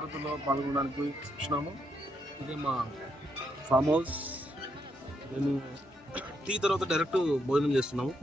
తరగతుల్లో పాల్గొనడానికి వచ్చినాము. ఇదే మా ఫామ్ హౌస్. మేము టీ తర్వాత డైరెక్ట్ భోజనం చేస్తున్నాము.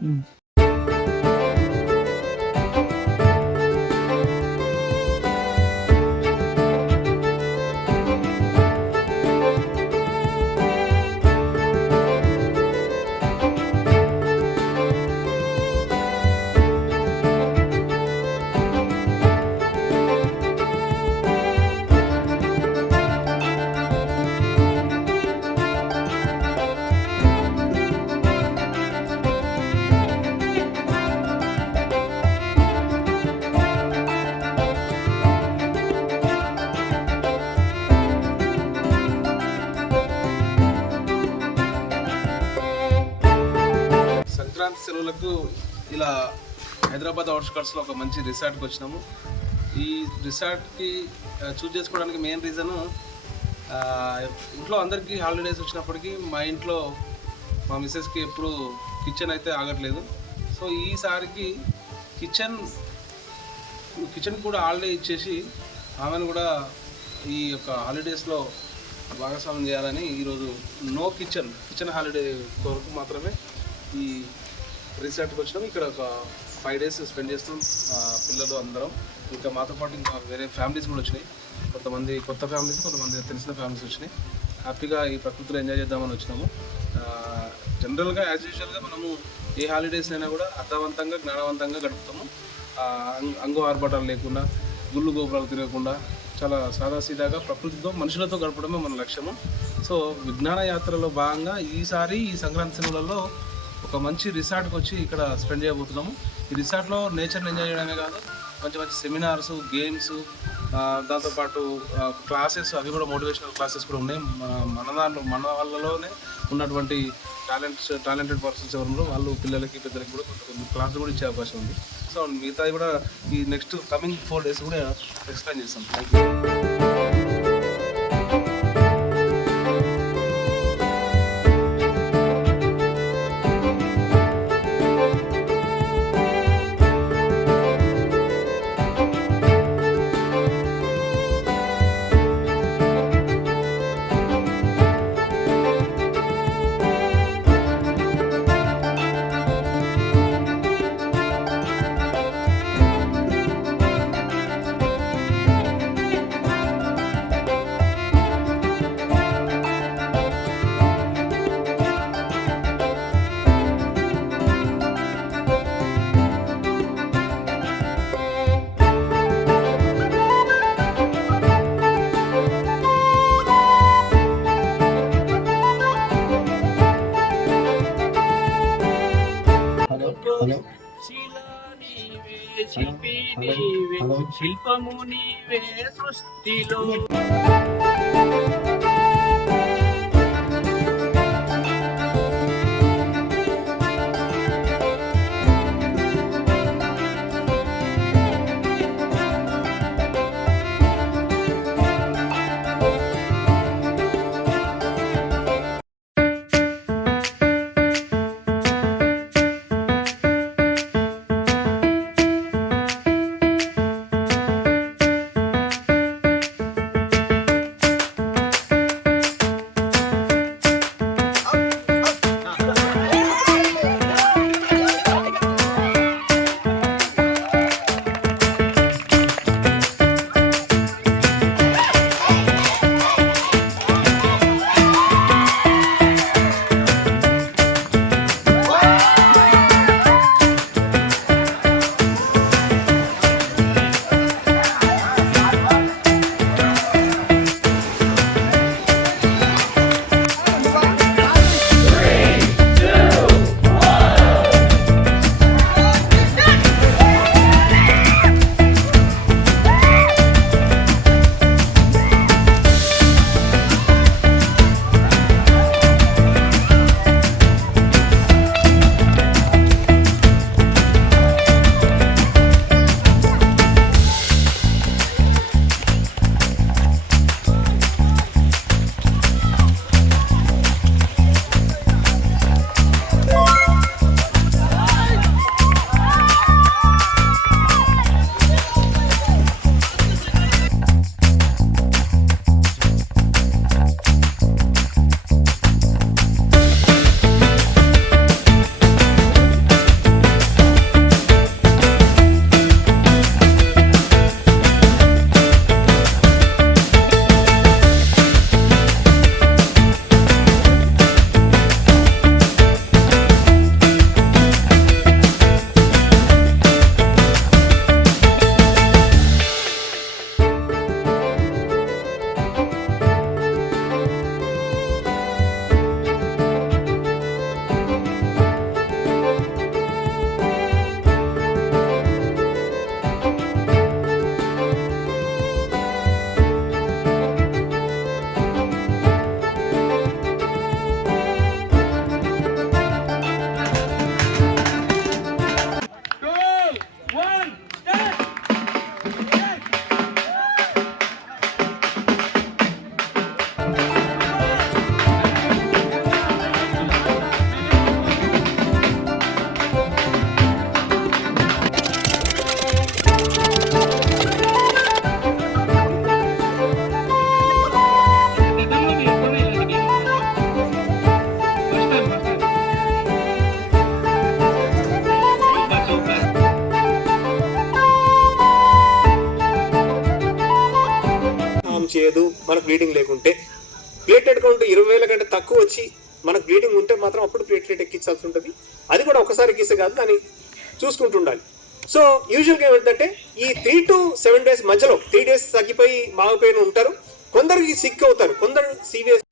సంక్రాంతి సెలవులకు ఇలా హైదరాబాద్ అవుట్స్కట్స్లో ఒక మంచి రిసార్ట్కి వచ్చినాము. ఈ రిసార్ట్కి చూస్ చేసుకోవడానికి మెయిన్ రీజను, ఇంట్లో అందరికీ హాలిడేస్ వచ్చినప్పటికీ మా ఇంట్లో మా మిస్సెస్కి ఎప్పుడు కిచెన్ అయితే ఆగట్లేదు. సో ఈసారికి కిచెన్ కూడా హాలిడే ఇచ్చేసి ఆమెను కూడా ఈ యొక్క హాలిడేస్లో భాగస్వామ్యం చేయాలని ఈరోజు నో కిచెన్ హాలిడే కొరకు మాత్రమే ఈ రిసార్ట్కి వచ్చినాం. ఇక్కడ ఒక 5 days స్పెండ్ చేస్తాం పిల్లలు అందరం. ఇంకా మాతో పాటు ఇంకా వేరే ఫ్యామిలీస్ కూడా వచ్చినాయి. కొంతమంది కొత్త ఫ్యామిలీస్, కొంతమంది తెలిసిన ఫ్యామిలీస్ వచ్చినాయి. హ్యాపీగా ఈ ప్రకృతిలో ఎంజాయ్ చేద్దామని వచ్చినాము. జనరల్గా యాజ్ యూజువల్గా మనము ఏ హాలిడేస్ అయినా కూడా అర్థవంతంగా జ్ఞానవంతంగా గడుపుతాము. అంగు ఆర్భాటాలు లేకుండా, గుళ్ళు గోపురాలు తిరగకుండా చాలా సాదాసీదాగా ప్రకృతితో మనుషులతో గడపడమే మన లక్ష్యము. సో విజ్ఞాన యాత్రలో భాగంగా ఈసారి ఈ సంక్రాంతి సెలవులలో ఒక మంచి రిసార్ట్కి వచ్చి ఇక్కడ స్పెండ్ చేయబోతున్నాము. ఈ రిసార్ట్లో నేచర్ని ఎంజాయ్ చేయడమే కాదు, మంచి మంచి సెమినార్స్, గేమ్స్, దాంతోపాటు క్లాసెస్, అవి కూడా మోటివేషనల్ క్లాసెస్ కూడా ఉన్నాయి. మన వాళ్ళలోనే ఉన్నటువంటి టాలెంటెడ్ పర్సన్స్ ఎవరు వాళ్ళు పిల్లలకి పెద్దలకి కూడా కొంత క్లాసులు కూడా ఇచ్చే అవకాశం ఉంది. సో మిగతాది కూడా ఈ నెక్స్ట్ కమింగ్ 4 days కూడా ఎక్స్ప్లెయిన్ చేస్తాం. Thank you. శిల్పము నీవే సృష్టిలో. లేదు మనకు బ్లీడింగ్ లేకుంటే. ప్లేట్లెట్ కౌంట్ 20,000 కంటే తక్కువ వచ్చి మనకు బ్లీడింగ్ ఉంటే మాత్రం అప్పుడు ప్లేట్లెట్ ఎక్కించాల్సి ఉంటుంది. అది కూడా ఒకసారి ఎక్కిస్తే కాదు, దాన్ని చూసుకుంటూ ఉండాలి. సో యూజువల్గా ఏమిటంటే ఈ 3 to 7 days మధ్యలో 3 days తగ్గిపోయి మాగిపోయిన ఉంటారు, కొందరికి సిక్ అవుతారు, కొందరు సీరియస్.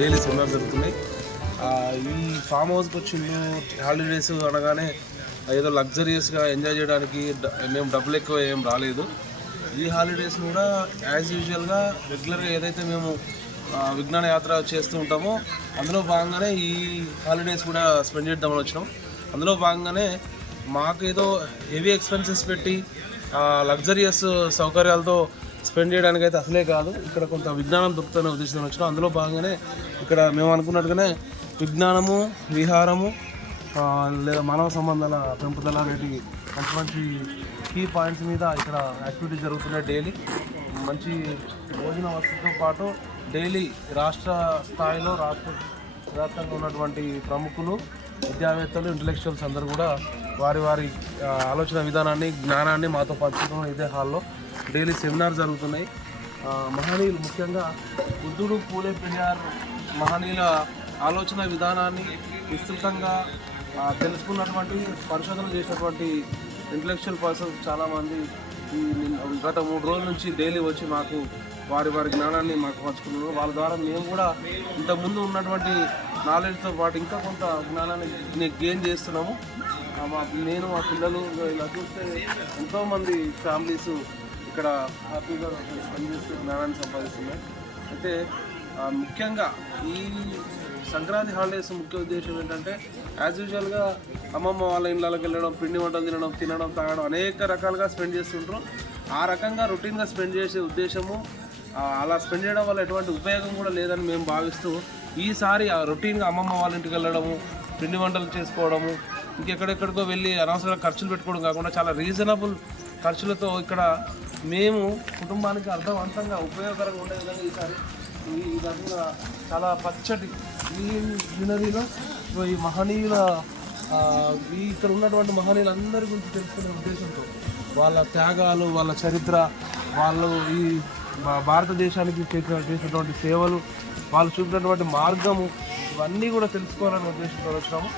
డైలీ సెమినార్ జరుగుతున్నాయి. ఈ ఫామ్ హౌస్కి వచ్చిండు హాలిడేస్ అనగానే ఏదో లగ్జరియస్గా ఎంజాయ్ చేయడానికి మేము డబ్బులు ఎక్కువ ఏం రాలేదు. ఈ హాలిడేస్ కూడా యాజ్ యూజువల్గా రెగ్యులర్గా ఏదైతే మేము విజ్ఞాన యాత్ర చేస్తూ ఉంటామో అందులో భాగంగానే ఈ హాలిడేస్ కూడా స్పెండ్ చేద్దామని వచ్చినాం. అందులో భాగంగానే మాకు ఏదో హెవీ ఎక్స్పెన్సెస్ పెట్టి లగ్జరియస్ సౌకర్యాలతో స్పెండ్ చేయడానికి అయితే అసలే కాదు, ఇక్కడ కొంత విజ్ఞానం దొరుకుతున్న ఉద్దేశంతో వచ్చినాం. అందులో భాగంగానే ఇక్కడ మేము అనుకున్నట్టుగానే విజ్ఞానము, విహారము లేదా మానవ సంబంధాల పెంపుదల అనేటి మంచి మంచి కీ పాయింట్స్ మీద ఇక్కడ యాక్టివిటీస్ జరుగుతున్నాయి. డైలీ మంచి భోజన వసతితో పాటు డైలీ రాష్ట్ర స్థాయిలో రాష్ట్రంగా ఉన్నటువంటి ప్రముఖులు, విద్యావేత్తలు, ఇంటలెక్చువల్స్ అందరూ కూడా వారి వారి ఆలోచన విధానాన్ని, జ్ఞానాన్ని మాతో పంచుకున్న ఇదే హాల్లో డైలీ సెమినార్ జరుగుతున్నాయి. మహనీయులు, ముఖ్యంగా బుద్ధుడు, పూలే పెరియార్ మహనీయుల ఆలోచన విధానాన్ని విస్తృతంగా తెలుసుకున్నటువంటి, పరిశోధన చేసినటువంటి ఇంటలెక్చువల్ పర్సన్స్ చాలామంది గత 3 రోజుల నుంచి డైలీ వచ్చి మాకు వారి వారి జ్ఞానాన్ని మాకు పంచుకున్నారు. వాళ్ళ ద్వారా మేము కూడా ఇంతకుముందు ఉన్నటువంటి నాలెడ్జ్తో పాటు ఇంకా కొంత జ్ఞానాన్ని గెయిన్ చేస్తున్నాము. నేను మా పిల్లలు ఇలా చూస్తే ఎంతోమంది ఫ్యామిలీస్ ఇక్కడ హ్యాపీగా స్పెండ్ చేస్తూ జ్ఞానాన్ని సంపాదిస్తున్నాయి. అయితే ముఖ్యంగా ఈ సంక్రాంతి హాలిడేస్ ముఖ్య ఉద్దేశం ఏంటంటే యాజ్ యూజువల్గా అమ్మమ్మ వాళ్ళ ఇళ్ళకి వెళ్ళడం, పిండి వంటలు తినడం, తాగడం అనేక రకాలుగా స్పెండ్ చేస్తుంటారు. ఆ రకంగా రొటీన్గా స్పెండ్ చేసే ఉద్దేశము, అలా స్పెండ్ చేయడం వల్ల ఎటువంటి ఉపయోగం కూడా లేదని మేము భావిస్తూ ఈసారి ఆ రొటీన్గా అమ్మమ్మ వాళ్ళ ఇంటికి వెళ్ళడము, పిండి వంటలు చేసుకోవడము, ఇంకెక్కడెక్కడికో వెళ్ళి అనవసరంగా ఖర్చులు పెట్టుకోవడం కాకుండా చాలా రీజనబుల్ ఖర్చులతో ఇక్కడ మేము కుటుంబానికి అర్థవంతంగా ఉపయోగకరంగా ఉండే విధంగా ఈసారి ఈ విధంగా చాలా పచ్చటి ఈ గ్రీనరీలో ఈ మహనీయుల ఇక్కడ ఉన్నటువంటి మహనీయులందరి గురించి తెలుసుకునే ఉద్దేశంతో వాళ్ళ త్యాగాలు, వాళ్ళ చరిత్ర, వాళ్ళు ఈ భారతదేశానికి చేసినటువంటి సేవలు, వాళ్ళు చూపినటువంటి మార్గము, ఇవన్నీ కూడా తెలుసుకోవాలనే ఉద్దేశంతో వచ్చినాము.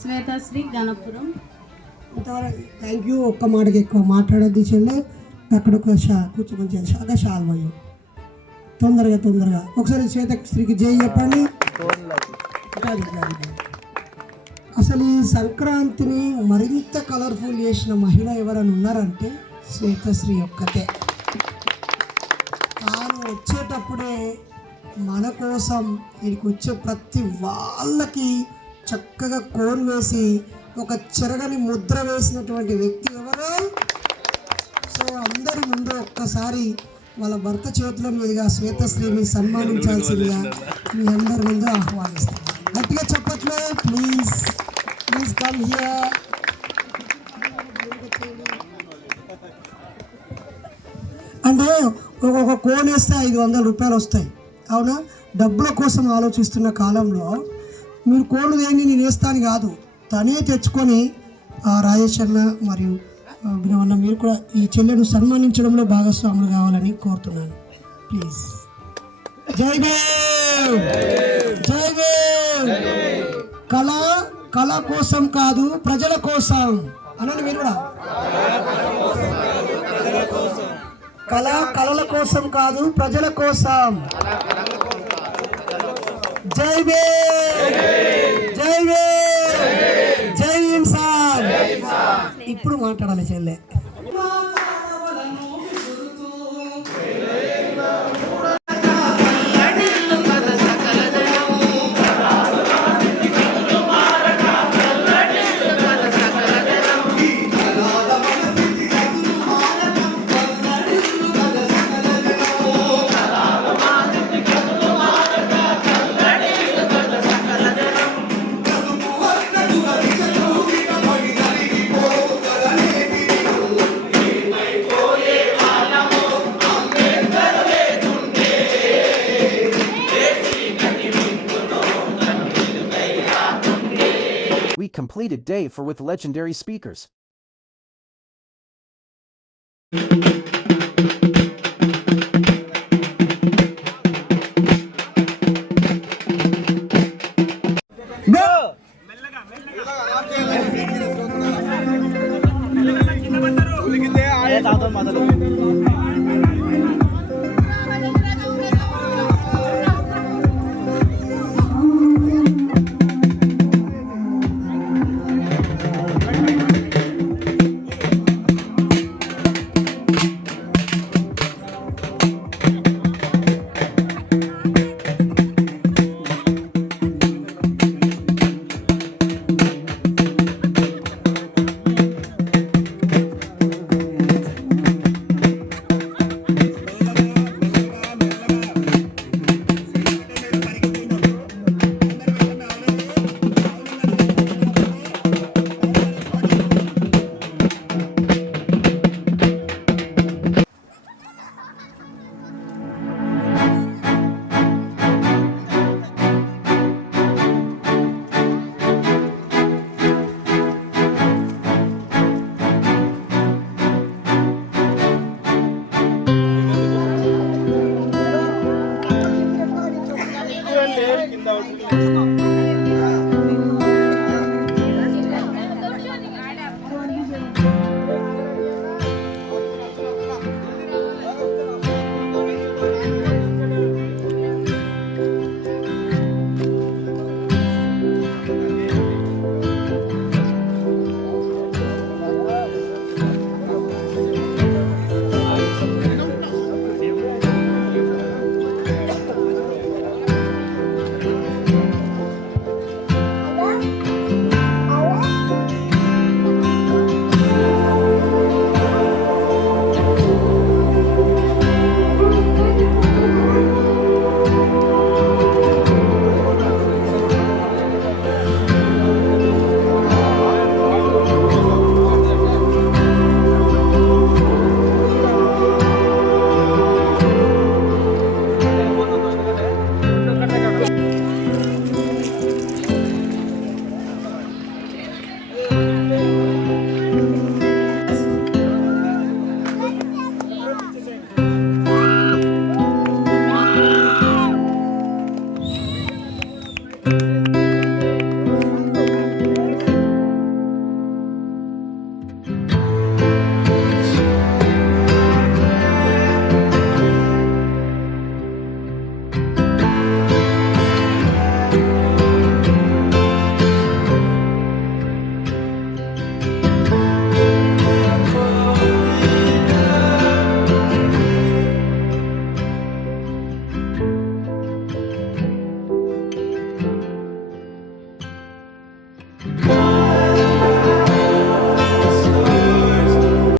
శ్వేతశ్రీ గణపురం. Thank you. ఒక్క మాటకి ఎక్కువ మాట్లాడద్దు చెల్లె. అక్కడ ఒక కూర్చోమని షాగా షాల్వయ్యు తొందరగా ఒకసారి శ్వేతశ్రీకి జై చెప్పండి. అసలు ఈ సంక్రాంతిని మరింత కలర్ఫుల్ చేసిన మహిళ ఎవరైనా ఉన్నారంటే శ్వేతశ్రీ ఒక్కతే. తాను వచ్చేటప్పుడే మన కోసం వీడికి వచ్చే ప్రతి వాళ్ళకి చక్కగా కోన్ వేసి ఒక చెరగని ముద్ర వేసినటువంటి వ్యక్తి ఎవరు? సో అందరి ముందు ఒక్కసారి వాళ్ళ భర్త చేతుల మీదుగా శ్వేతశ్రీని సన్మానించాల్సిందిగా మీ అందరి ముందు ఆహ్వానిస్తాను. గట్టిగా చెప్పట్లు ప్లీజ్ కమ్ హియర్. అంటే ఒక కోన్ వేస్తే 500 రూపాయలు వస్తాయి, అవునా? డబ్బుల కోసం ఆలోచిస్తున్న కాలంలో మీరు కోళ్ళు వేయండి నేను వేస్తాను కాదు, తనే తెచ్చుకొని రాజేష్ అన్న మరియు అభినవన్న మీరు కూడా ఈ చెల్లెను సన్మానించడంలో భాగస్వాములు కావాలని కోరుతున్నాను. ప్లీజ్. జై దేవ్, జై దేవ్. కళ కోసం కాదు ప్రజల కోసం అనండి మీరు కూడా. కళల కోసం కాదు ప్రజల కోసం. జై దేవ్, జై దేవ్, జై ఇన్సాన్. ఇప్పుడు మాట్లాడాలి చెల్లె. We completed day 4 with legendary speakers. కింద